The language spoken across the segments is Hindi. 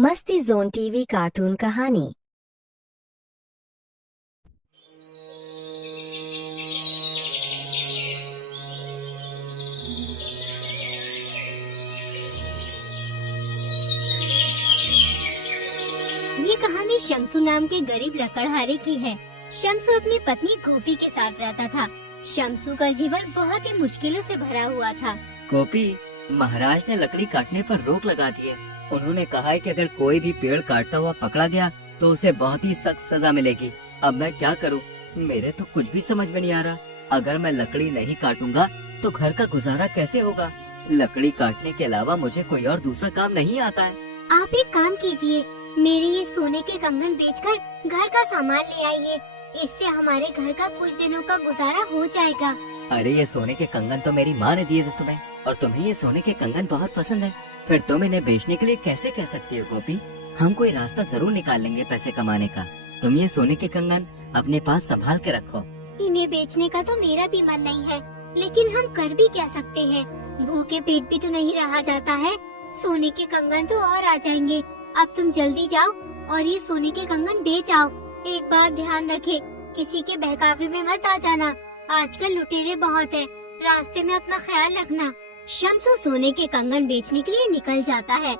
मस्ती जोन टीवी कार्टून कहानी। ये कहानी शम्सू नाम के गरीब लकड़हारे की है। शम्सू अपनी पत्नी गोपी के साथ रहता था। शम्सू का जीवन बहुत ही मुश्किलों से भरा हुआ था। गोपी, महाराज ने लकड़ी काटने पर रोक लगा दी है। उन्होंने कहा है कि अगर कोई भी पेड़ काटता हुआ पकड़ा गया तो उसे बहुत ही सख्त सजा मिलेगी। अब मैं क्या करूं? मेरे तो कुछ भी समझ में नहीं आ रहा। अगर मैं लकड़ी नहीं काटूंगा तो घर का गुजारा कैसे होगा? लकड़ी काटने के अलावा मुझे कोई और दूसरा काम नहीं आता है। आप एक काम कीजिए, मेरे ये सोने के कंगन बेचकर घर का सामान ले आइए। इससे हमारे घर का कुछ दिनों का गुजारा हो जाएगा। अरे ये सोने के कंगन तो मेरी माँ ने दिए थे तुम्हें, और तुम्हें ये सोने के कंगन बहुत पसंद है। फिर तुम इन्हें बेचने के लिए कैसे कह सकती हो गोपी? हम कोई रास्ता जरूर निकाल लेंगे पैसे कमाने का। तुम ये सोने के कंगन अपने पास संभाल के रखो। इन्हें बेचने का तो मेरा भी मन नहीं है, लेकिन हम कर भी क्या सकते हैं? भूखे पेट भी तो नहीं रहा जाता है। सोने के कंगन तो और आ जाएंगे। अब तुम जल्दी जाओ और ये सोने के कंगन बेच आओ। एक बात ध्यान रखे, किसी के बहकावे में मत आ जाना। आजकल लुटेरे बहुत है, रास्ते में अपना ख्याल रखना। शम्सू सोने के कंगन बेचने के लिए निकल जाता है।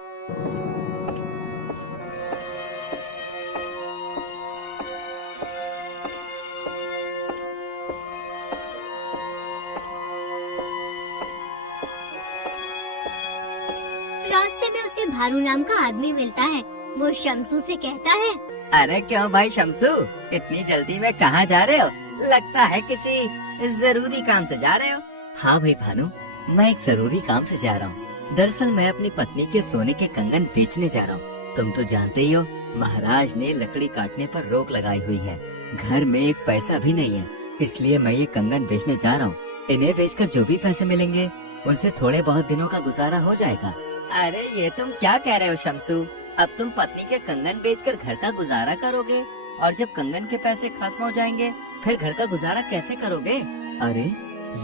रास्ते में उसे भारू नाम का आदमी मिलता है। वो शम्सू से कहता है, अरे क्यों भाई शम्सू, इतनी जल्दी में कहाँ जा रहे हो? लगता है किसी जरूरी काम से जा रहे हो। हाँ भाई भानु, मैं एक जरूरी काम से जा रहा हूँ। दरअसल मैं अपनी पत्नी के सोने के कंगन बेचने जा रहा हूँ। तुम तो जानते ही हो, महाराज ने लकड़ी काटने पर रोक लगाई हुई है। घर में एक पैसा भी नहीं है, इसलिए मैं ये कंगन बेचने जा रहा हूँ। इन्हें बेचकर जो भी पैसे मिलेंगे उनसे थोड़े बहुत दिनों का गुजारा हो जाएगा। अरे ये तुम क्या कह रहे हो शम्सू? अब तुम पत्नी के कंगन बेचकर घर का गुजारा करोगे, और जब कंगन के पैसे खत्म हो जाएंगे फिर घर का गुजारा कैसे करोगे? अरे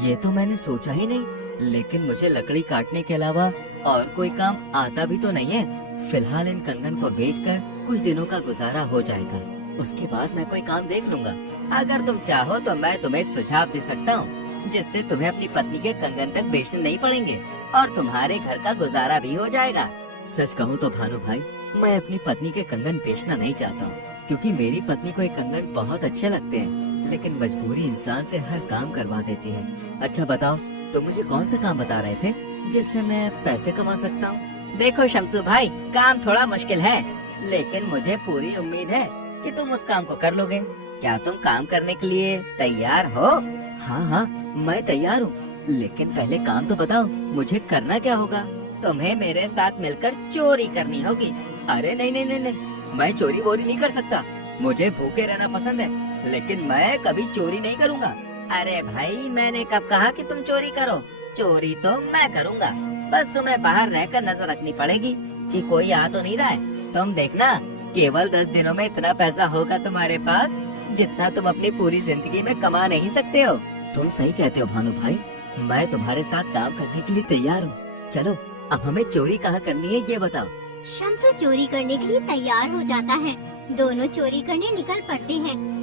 ये तो मैंने सोचा ही नहीं। लेकिन मुझे लकड़ी काटने के अलावा और कोई काम आता भी तो नहीं है। फिलहाल इन कंगन को बेचकर कुछ दिनों का गुजारा हो जाएगा, उसके बाद मैं कोई काम देख लूंगा। अगर तुम चाहो तो मैं तुम्हें एक सुझाव दे सकता हूँ, जिससे तुम्हें अपनी पत्नी के कंगन तक बेचने नहीं पड़ेंगे और तुम्हारे घर का गुजारा भी हो जाएगा। सच कहूँ तो भानु भाई, मैं अपनी पत्नी के कंगन बेचना नहीं चाहता हूँ, क्योंकि मेरी पत्नी को ये कंगन बहुत अच्छे लगते हैं, लेकिन मजबूरी इंसान से हर काम करवा देती है। अच्छा बताओ, तो मुझे कौन सा काम बता रहे थे जिससे मैं पैसे कमा सकता हूँ? देखो शम्सू भाई, काम थोड़ा मुश्किल है, लेकिन मुझे पूरी उम्मीद है कि तुम उस काम को कर लोगे। क्या तुम काम करने के लिए तैयार हो? हाँ हाँ, मैं तैयार हूँ, लेकिन पहले काम तो बताओ, मुझे करना क्या होगा? तुम्हें मेरे साथ मिलकर चोरी करनी होगी। अरे नहीं नहीं नहीं नहीं, मैं चोरी वोरी नहीं कर सकता। मुझे भूखे रहना पसंद है, लेकिन मैं कभी चोरी नहीं करूँगा। अरे भाई, मैंने कब कहा कि तुम चोरी करो? चोरी तो मैं करूँगा, बस तुम्हें बाहर रहकर नजर रखनी पड़ेगी कि कोई आ तो नहीं रहा है। तुम देखना, केवल 10 दिनों में इतना पैसा होगा तुम्हारे पास जितना तुम अपनी पूरी जिंदगी में कमा नहीं सकते हो। तुम सही कहते हो भानु भाई, मैं तुम्हारे साथ काम करने के लिए तैयार हूँ। चलो, अब हमें चोरी कहाँ करनी है ये बताओ। शम्सू चोरी करने के लिए तैयार हो जाता है। दोनों चोरी करने निकल पड़ते हैं।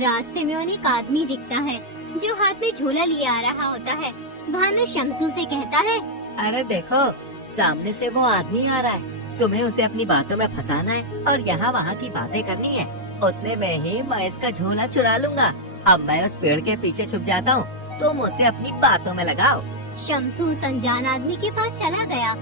रास्ते में उन्हें एक आदमी दिखता है जो हाथ में झोला लिए आ रहा होता है। भानु शम्सू से कहता है, अरे देखो, सामने से वो आदमी आ रहा है। तुम्हें उसे अपनी बातों में फंसाना है और यहाँ वहाँ की बातें करनी है। उतने में ही मैं इसका झोला चुरा लूंगा। अब मैं उस पेड़ के पीछे छुप जाता हूँ, तुम उसे अपनी बातों में लगाओ। शम्सू उस अनजान आदमी के पास चला गया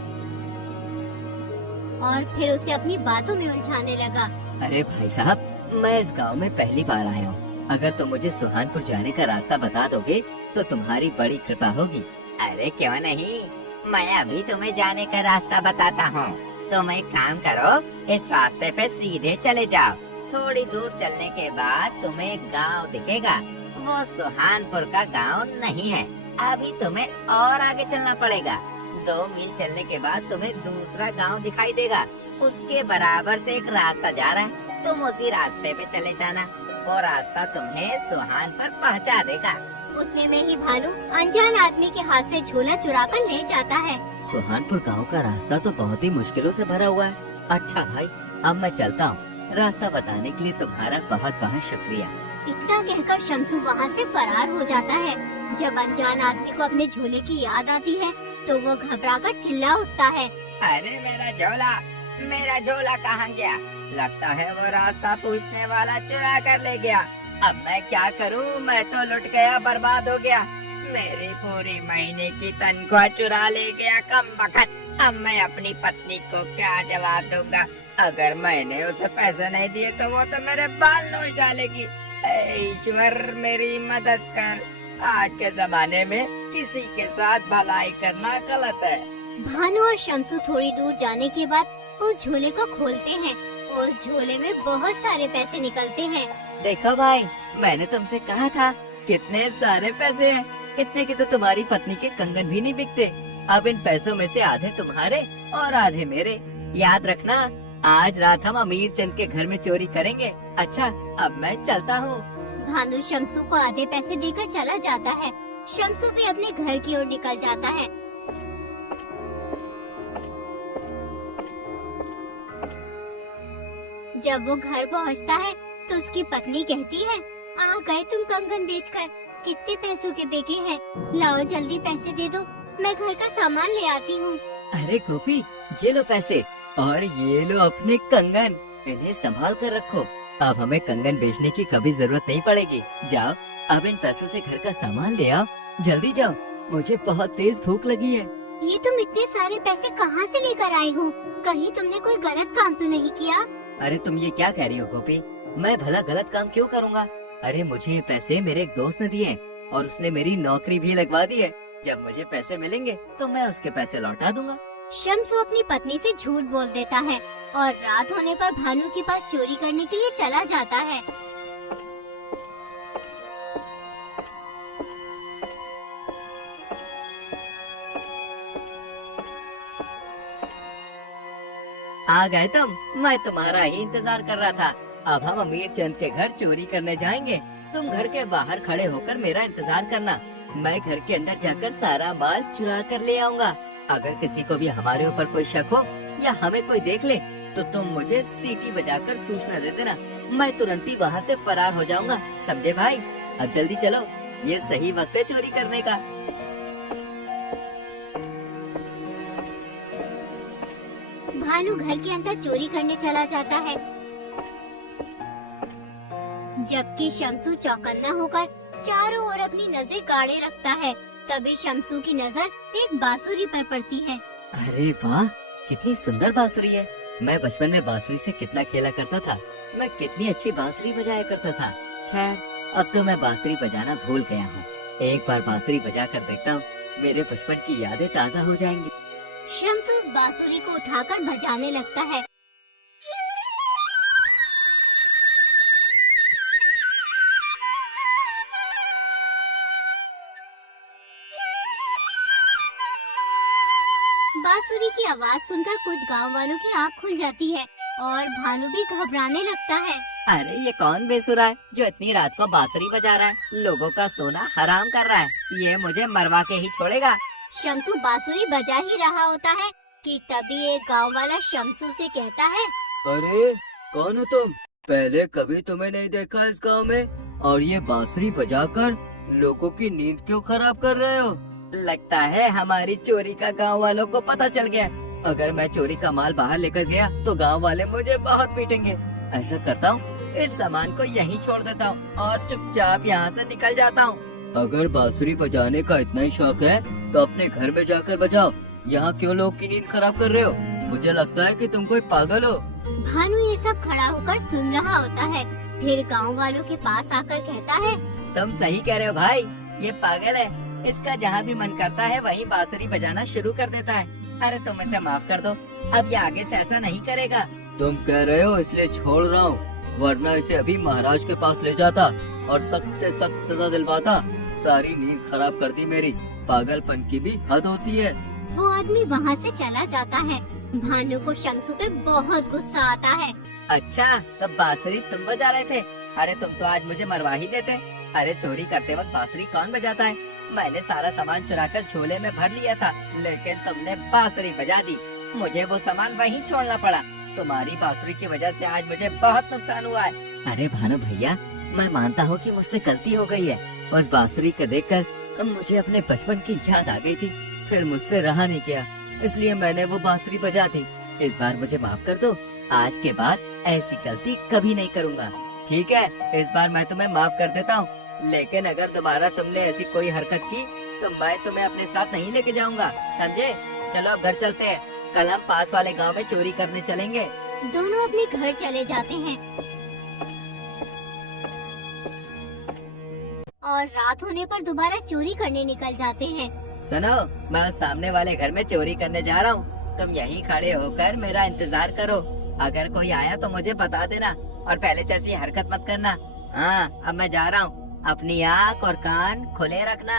और फिर उसे अपनी बातों में उलझाने लगा। अरे भाई साहब, मैं इस गांव में पहली बार आया हूँ। अगर तुम मुझे सुहानपुर जाने का रास्ता बता दोगे तो तुम्हारी बड़ी कृपा होगी। अरे क्यों नहीं, मैं अभी तुम्हें जाने का रास्ता बताता हूँ। तुम एक काम करो, इस रास्ते पे सीधे चले जाओ। थोड़ी दूर चलने के बाद तुम्हें एक गांव दिखेगा। वो सुहानपुर का गांव नहीं है। अभी तुम्हें और आगे चलना पड़ेगा। 2 मील चलने के बाद तुम्हें दूसरा गांव दिखाई देगा। उसके बराबर से एक रास्ता जा रहा है, तुम उसी रास्ते पे चले जाना। वो रास्ता तुम्हें सुहान पर पहुंचा देगा। उतने में ही भानु अनजान आदमी के हाथ से झोला चुरा कर ले जाता है। सुहानपुर गांव का रास्ता तो बहुत ही मुश्किलों से भरा हुआ है। अच्छा भाई, अब मैं चलता हूँ। रास्ता बताने के लिए तुम्हारा बहुत बहुत शुक्रिया। इतना कहकर शम्सू वहाँ से फरार हो जाता है। जब अनजान आदमी को अपने झोले की याद आती है तो वो घबराकर चिल्ला उठता है। अरे मेरा झोला कहाँ गया? लगता है वो रास्ता पूछने वाला चुरा कर ले गया। अब मैं क्या करूँ? मैं तो लुट गया, बर्बाद हो गया। मेरी पूरी महीने की तनख्वाह चुरा ले गया कमबख्त। अब मैं अपनी पत्नी को क्या जवाब दूंगा? अगर मैंने उसे पैसे नहीं दिए तो वो तो मेरे बाल नोच डालेगी। ऐ ईश्वर, मेरी मदद कर। आज के जमाने में किसी के साथ भलाई करना गलत है। भानु और शम्सू थोड़ी दूर जाने के बाद उस झोले को खोलते हैं। उस झोले में बहुत सारे पैसे निकलते हैं। देखो भाई, मैंने तुमसे कहा था, कितने सारे पैसे हैं। इतने की तो तुम्हारी पत्नी के कंगन भी नहीं बिकते। अब इन पैसों में से आधे तुम्हारे और आधे मेरे। याद रखना, आज रात हम अमीर चंद के घर में चोरी करेंगे। अच्छा, अब मैं चलता हूँ। भानु शम्सू को आधे पैसे देकर चला जाता है। शम्सू भी अपने घर की ओर निकल जाता है। जब वो घर पहुंचता है तो उसकी पत्नी कहती है, आ गए तुम कंगन बेचकर। कितने पैसों के बिके हैं? लाओ जल्दी पैसे दे दो, मैं घर का सामान ले आती हूँ। अरे गोपी, ये लो पैसे और ये लो अपने कंगन। इन्हें संभाल कर रखो। अब हमें कंगन बेचने की कभी जरूरत नहीं पड़ेगी। जाओ, अब इन पैसों से घर का सामान ले आओ। जल्दी जाओ, मुझे बहुत तेज भूख लगी है। ये तुम इतने सारे पैसे कहाँ से लेकर आए हो? कहीं तुमने कोई गलत काम तो नहीं किया? अरे तुम ये क्या कह रही हो गोपी? मैं भला गलत काम क्यों करूँगा? अरे मुझे ये पैसे मेरे एक दोस्त ने दिए और उसने मेरी नौकरी भी लगवा दी है। जब मुझे पैसे मिलेंगे तो मैं उसके पैसे लौटा दूंगा। शम्सू अपनी पत्नी से झूठ बोल देता है और रात होने पर भानु के पास चोरी करने के लिए चला जाता है। आ गए तुम? मैं तुम्हारा ही इंतजार कर रहा था। अब हम अमीर चंद के घर चोरी करने जाएंगे। तुम घर के बाहर खड़े होकर मेरा इंतजार करना। मैं घर के अंदर जाकर सारा माल चुरा कर ले आऊंगा। अगर किसी को भी हमारे ऊपर कोई शक हो या हमें कोई देख ले तो तुम मुझे सीटी बजाकर सूचना दे देना। मैं तुरंत ही वहाँ से फरार हो जाऊंगा। समझे भाई? अब जल्दी चलो, ये सही वक्त है चोरी करने का। भानु घर के अंदर चोरी करने चला जाता है, जबकि शम्सू चौकन्ना होकर चारों ओर अपनी नजर गाड़े रखता है। तभी शम्सू की नजर एक बांसुरी पर पड़ती है। अरे वाह, कितनी सुंदर बांसुरी है। मैं बचपन में बांसुरी से कितना खेला करता था। मैं कितनी अच्छी बांसुरी बजाया करता था। खैर, अब तो मैं बांसुरी बजाना भूल गया हूँ। एक बार बांसुरी बजा कर देखता हूँ, मेरे बचपन की यादें ताज़ा हो जाएंगी। शम्सू उस बांसुरी को उठाकर बजाने लगता है। बांसुरी की आवाज सुनकर कुछ गांव वालों की आंख खुल जाती है और भानु भी घबराने लगता है। अरे ये कौन बेसुरा है जो इतनी रात को बांसुरी बजा रहा है? लोगों का सोना हराम कर रहा है। ये मुझे मरवा के ही छोड़ेगा। शम्सू बांसुरी बजा ही रहा होता है कि तभी एक गांव वाला शम्सू से कहता है, अरे कौन हो तुम? पहले कभी तुम्हें नहीं देखा इस गांव में, और ये बांसुरी बजाकर लोगों की नींद क्यों खराब कर रहे हो? लगता है हमारी चोरी का गांव वालों को पता चल गया। अगर मैं चोरी का माल बाहर लेकर गया तो गांव वाले मुझे बहुत पीटेंगे। ऐसा करता हूँ, इस सामान को यहीं छोड़ देता हूँ और चुपचाप यहाँ से निकल जाता हूँ। अगर बांसुरी बजाने का इतना ही शौक है तो अपने घर में जाकर बजाओ। यहाँ क्यों लोग की नींद खराब कर रहे हो? मुझे लगता है कि तुम कोई पागल हो। भानु ये सब खड़ा होकर सुन रहा होता है। फिर गांव वालों के पास आकर कहता है, तुम सही कह रहे हो भाई, ये पागल है। इसका जहाँ भी मन करता है वहीं बांसुरी बजाना शुरू कर देता है। अरे तुम इसे माफ कर दो, अब ये आगे से ऐसा नहीं करेगा। तुम कह रहे हो इसलिए छोड़ रहा हूँ, वरना इसे अभी महाराज के पास ले जाता और सख्त से सख्त सजा दिलवाता। सारी नींद खराब कर दी मेरी। पागलपन की भी हद होती है। वो आदमी वहाँ से चला जाता है। भानु को शम्सू पे बहुत गुस्सा आता है। अच्छा, तब बांसुरी तुम बजा रहे थे? अरे तुम तो आज मुझे मरवा ही देते। अरे चोरी करते वक्त बांसुरी कौन बजाता है? मैंने सारा सामान चुराकर झोले में भर लिया था, लेकिन तुमने बांसुरी बजा दी। मुझे वो सामान वहीं छोड़ना पड़ा। तुम्हारी बांसुरी की वजह से आज मुझे बहुत नुकसान हुआ है। अरे भानु भैया, मैं मानता हूँ कि मुझसे गलती हो गई है। उस बांसुरी को देखकर मुझे अपने बचपन की याद आ गई थी, फिर मुझसे रहा नहीं गया, इसलिए मैंने वो बांसुरी बजा दी। इस बार मुझे माफ कर दो। आज के बाद ऐसी गलती कभी नहीं करूँगा। ठीक है, इस बार मैं तुम्हें माफ कर देता हूँ, लेकिन अगर दोबारा तुमने ऐसी कोई हरकत की तो मैं तुम्हें अपने साथ नहीं लेके जाऊंगा, समझे? चलो अब घर चलते हैं, कल हम पास वाले गांव में चोरी करने चलेंगे। दोनों अपने घर चले जाते हैं और रात होने पर दोबारा चोरी करने निकल जाते हैं। सुनो, मैं उस सामने वाले घर में चोरी करने जा रहा हूँ। तुम यहीं खड़े होकर मेरा इंतजार करो। अगर कोई आया तो मुझे बता देना और पहले जैसी हरकत मत करना। हाँ, अब मैं जा रहा हूँ। अपनी आँख और कान खुले रखना।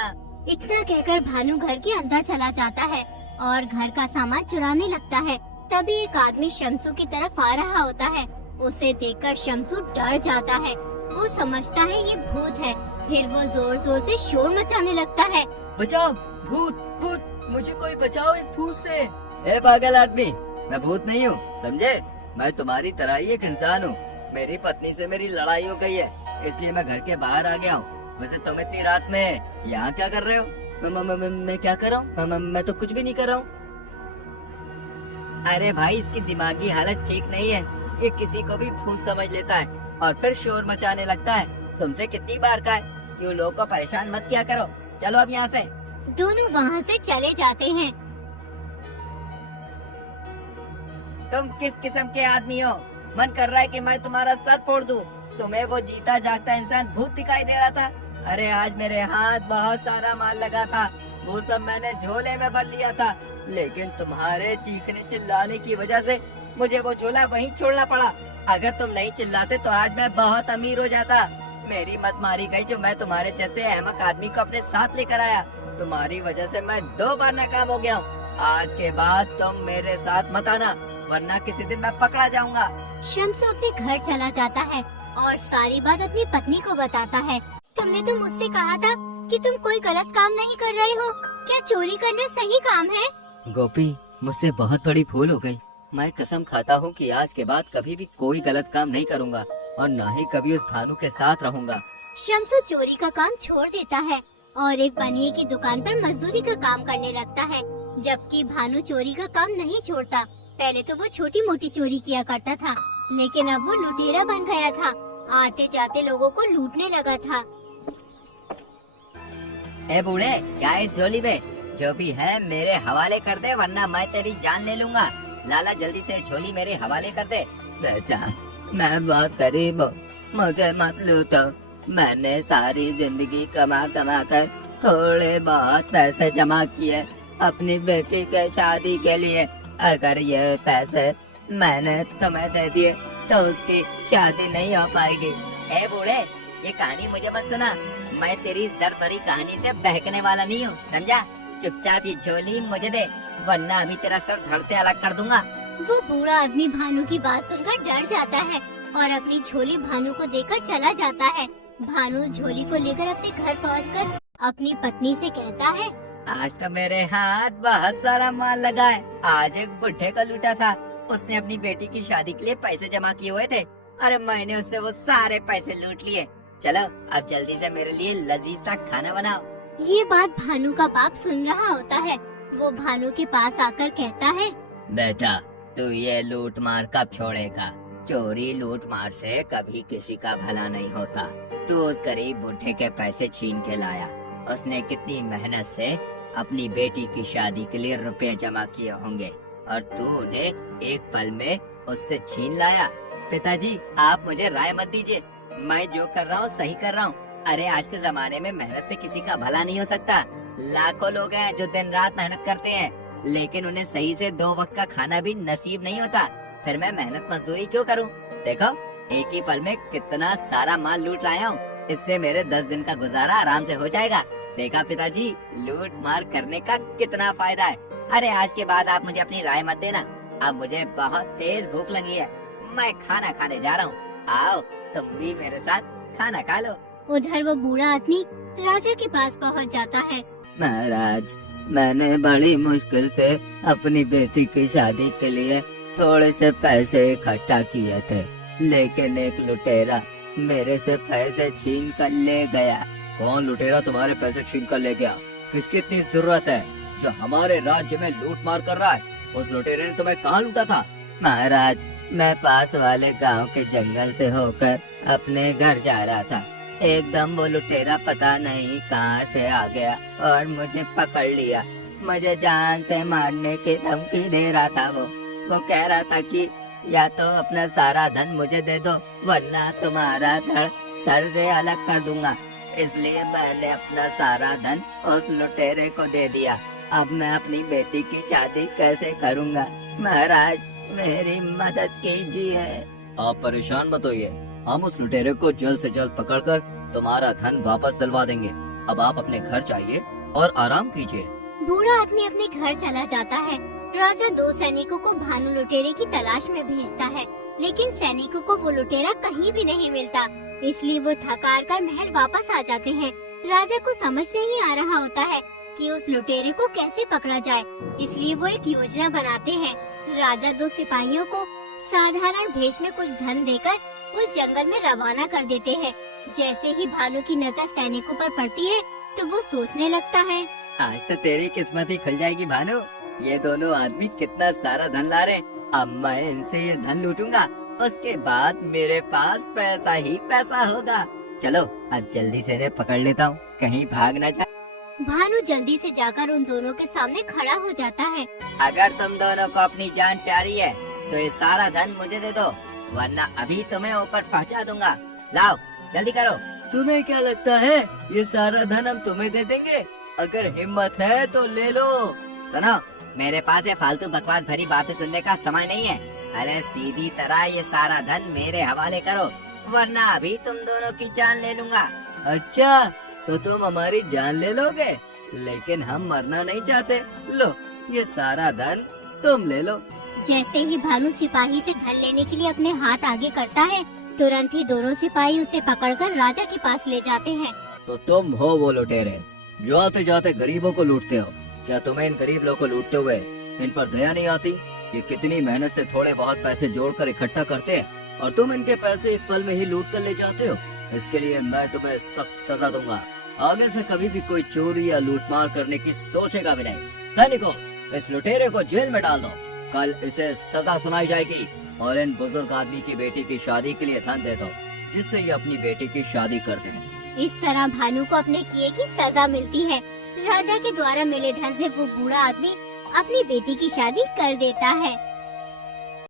इतना कहकर भानु घर के अंदर चला जाता है और घर का सामान चुराने लगता है। तभी एक आदमी शमसू की तरफ आ रहा होता है। उसे देखकर शमसू डर जाता है। वो समझता है ये भूत है। फिर वो जोर जोर से शोर मचाने लगता है। बचाओ, भूत भूत, मुझे कोई बचाओ इस भूत से। ए पागल आदमी, मैं भूत नहीं हूँ, समझे? मैं तुम्हारी तरह ही एक इंसान हूँ। मेरी पत्नी से मेरी लड़ाई हो गई है, इसलिए मैं घर के बाहर आ गया हूँ। वैसे तुम इतनी रात में यहाँ क्या कर रहे हो? मैं क्या कर रहा हूँ? मैं तो कुछ भी नहीं कर रहा हूँ। अरे भाई, इसकी दिमागी हालत ठीक नहीं है। ये किसी को भी भूत समझ लेता है और फिर शोर मचाने लगता है। तुमसे कितनी बार कहा है, यूँ लोगों को परेशान मत किया करो। चलो अब यहाँ से। दोनों वहाँ से चले जाते हैं। तुम किस किस्म के आदमी हो? मन कर रहा है कि मैं तुम्हारा सर फोड़ दूं। तुम्हें वो जीता जागता इंसान भूत दिखाई दे रहा था? अरे आज मेरे हाथ बहुत सारा माल लगा था, वो सब मैंने झोले में भर लिया था, लेकिन तुम्हारे चीखने चिल्लाने की वजह से मुझे वो झोला वहीं छोड़ना पड़ा। अगर तुम नहीं चिल्लाते तो आज मैं बहुत अमीर हो जाता। मेरी मत मारी गई जो मैं तुम्हारे जैसे अहमक आदमी को अपने साथ लेकर आया। तुम्हारी वजह से मैं 2 बार नाकाम हो गया हूँ। आज के बाद तुम मेरे साथ मत आना, वरना किसी दिन मैं पकड़ा जाऊंगा। शमसू अपने घर चला जाता है और सारी बात अपनी पत्नी को बताता है। तुमने तो मुझसे कहा था कि तुम कोई गलत काम नहीं कर रहे हो। क्या चोरी करना सही काम है? गोपी, मुझसे बहुत बड़ी भूल हो गई। मैं कसम खाता हूँ कि आज के बाद कभी भी कोई गलत काम नहीं करूँगा और न ही कभी उस भानु के साथ रहूँगा। शमसू चोरी का काम छोड़ देता है और एक बनिए की दुकान पर मजदूरी का काम करने लगता है, जबकि भानु चोरी का काम नहीं छोड़ता। पहले तो वो छोटी मोटी चोरी किया करता था, लेकिन अब वो लुटेरा बन गया था। आते जाते लोगों को लूटने लगा था। ए बूढ़े, क्या इस झोली में? जो भी है मेरे हवाले कर दे, वरना मैं तेरी जान ले लूंगा। लाला, जल्दी से झोली मेरे हवाले कर दे। बेटा, मैं बहुत गरीब हूँ, मुझे मत लूटो। मैंने सारी जिंदगी कमा कमा कर थोड़े बहुत पैसे जमा किए अपनी बेटी के शादी के लिए। अगर ये पैसे मैंने तुम्हें दे दिए तो उसकी शादी नहीं हो पाएगी। ए बूढ़े, ये कहानी मुझे मत सुना। मैं तेरी दर्द भरी कहानी से बहकने वाला नहीं हूँ, समझा? चुपचाप ये झोली मुझे दे, वरना अभी तेरा सर धड़ से अलग कर दूंगा। वो बूढ़ा आदमी भानु की बात सुनकर डर जाता है और अपनी झोली भानु को देकर चला जाता है। भानु झोली को लेकर अपने घर पहुंचकर अपनी पत्नी से कहता है, आज तो मेरे हाथ बहुत सारा माल लगा है। आज एक बुढ़े को लूटा था, उसने अपनी बेटी की शादी के लिए पैसे जमा किए हुए थे। अरे मैंने उससे वो सारे पैसे लूट लिए। चलो अब जल्दी से मेरे लिए लजीज सा खाना बनाओ। ये बात भानु का बाप सुन रहा होता है। वो भानु के पास आकर कहता है, बेटा, तू ये लूट मार कब छोड़ेगा? चोरी लूट मार से कभी किसी का भला नहीं होता। तू उस गरीब बुढ़े के पैसे छीन के लाया। उसने कितनी मेहनत से अपनी बेटी की शादी के लिए रुपए जमा किए होंगे और तू उन्हें एक पल में उससे छीन लाया। पिताजी, आप मुझे राय मत दीजिए, मैं जो कर रहा हूँ सही कर रहा हूँ। अरे आज के जमाने में मेहनत से किसी का भला नहीं हो सकता। लाखों लोग हैं जो दिन रात मेहनत करते हैं, लेकिन उन्हें सही से 2 वक्त का खाना भी नसीब नहीं होता। फिर मैं मेहनत मजदूरी क्यों करूँ? देखो, एक ही पल में कितना सारा माल लूट लाया हूँ। इससे मेरे 10 दिन का गुजारा आराम से हो जाएगा। देखा पिताजी, लूट मार करने का कितना फायदा है। अरे आज के बाद आप मुझे अपनी राय मत देना। अब मुझे बहुत तेज भूख लगी है, मैं खाना खाने जा रहा हूँ। आओ तुम भी मेरे साथ खाना खा लो। उधर वो बूढ़ा आदमी राजा के पास पहुंच जाता है। महाराज, मैंने बड़ी मुश्किल से अपनी बेटी की शादी के लिए थोड़े से पैसे इकट्ठा किए थे, लेकिन एक लुटेरा मेरे से पैसे छीन कर ले गया। कौन लुटेरा तुम्हारे पैसे छीन कर ले गया? किसकी इतनी जरूरत है जो हमारे राज्य में लूट मार कर रहा है? उस लुटेरे ने तुम्हें कहाँ लूटा था? महाराज, मैं पास वाले गांव के जंगल से होकर अपने घर जा रहा था। एकदम वो लुटेरा पता नहीं कहाँ से आ गया और मुझे पकड़ लिया। मुझे जान से मारने की धमकी दे रहा था। वो कह रहा था कि या तो अपना सारा धन मुझे दे दो, वरना तुम्हारा धड़ से अलग कर दूंगा। इसलिए मैंने अपना सारा धन उस लुटेरे को दे दिया। अब मैं अपनी बेटी की शादी कैसे करूंगा? महाराज, मेरी मदद कीजिए। आप परेशान मत होइए, हम उस लुटेरे को जल्द से जल्द पकड़कर तुम्हारा धन वापस दिलवा देंगे। अब आप अपने घर जाइए और आराम कीजिए। बूढ़ा आदमी अपने घर चला जाता है। राजा 2 सैनिकों को भानु लुटेरे की तलाश में भेजता है, लेकिन सैनिकों को वो लुटेरा कहीं भी नहीं मिलता। इसलिए वो थक हार कर महल वापस आ जाते हैं। राजा को समझ नहीं आ रहा होता है कि उस लुटेरे को कैसे पकड़ा जाए, इसलिए वो एक योजना बनाते हैं। राजा 2 सिपाहियों को साधारण भेष में कुछ धन देकर उस जंगल में रवाना कर देते हैं। जैसे ही भानु की नजर सैनिकों पर पड़ती है तो वो सोचने लगता है, आज तो तेरी किस्मत ही खुल जाएगी भानु। ये दोनों आदमी कितना सारा धन ला रहे। अब मैं इनसे ये धन लूटूंगा, उसके बाद मेरे पास पैसा ही पैसा होगा। चलो अब जल्दी से इन्हें पकड़ लेता हूँ, कहीं भाग ना जाए। भानु जल्दी से जाकर उन दोनों के सामने खड़ा हो जाता है। अगर तुम दोनों को अपनी जान प्यारी है तो ये सारा धन मुझे दे दो, वरना अभी तुम्हें ऊपर पहुँचा दूंगा। लाओ जल्दी करो। तुम्हें क्या लगता है ये सारा धन हम तुम्हें दे देंगे? अगर हिम्मत है तो ले लो। सुनो, मेरे पास ये फालतू बकवास भरी बातें सुनने का समय नहीं है। अरे सीधी तरह ये सारा धन मेरे हवाले करो, वरना अभी तुम दोनों की जान ले लूंगा। अच्छा, तो तुम हमारी जान ले लोगे, लेकिन हम मरना नहीं चाहते। लो ये सारा धन तुम ले लो। जैसे ही भानु सिपाही से धन लेने के लिए अपने हाथ आगे करता है, तुरंत ही दोनों सिपाही उसे पकड़कर राजा के पास ले जाते हैं। तो तुम हो वो लुटेरे जो आते जाते गरीबों को लूटते हो। क्या तुम्हें इन गरीब लोगों को लूटते हुए इन पर दया नहीं आती? ये कितनी मेहनत से थोड़े बहुत पैसे जोड़कर इकट्ठा करते हैं और तुम इनके पैसे एक पल में ही लूट कर ले जाते हो। इसके लिए मैं तुम्हें सख्त सजा दूंगा। आगे से कभी भी कोई चोरी या लूटमार करने की सोचेगा भी नहीं। सैनिकों, इस लुटेरे को जेल में डाल दो। कल इसे सजा सुनाई जाएगी और इन बुजुर्ग आदमी की बेटी की शादी के लिए धन दे दो, जिससे ये अपनी बेटी की शादी करते हैं। इस तरह भानु को अपने किए की सजा मिलती है। राजा के द्वारा मिले धन से वो बूढ़ा आदमी अपनी बेटी की शादी कर देता है।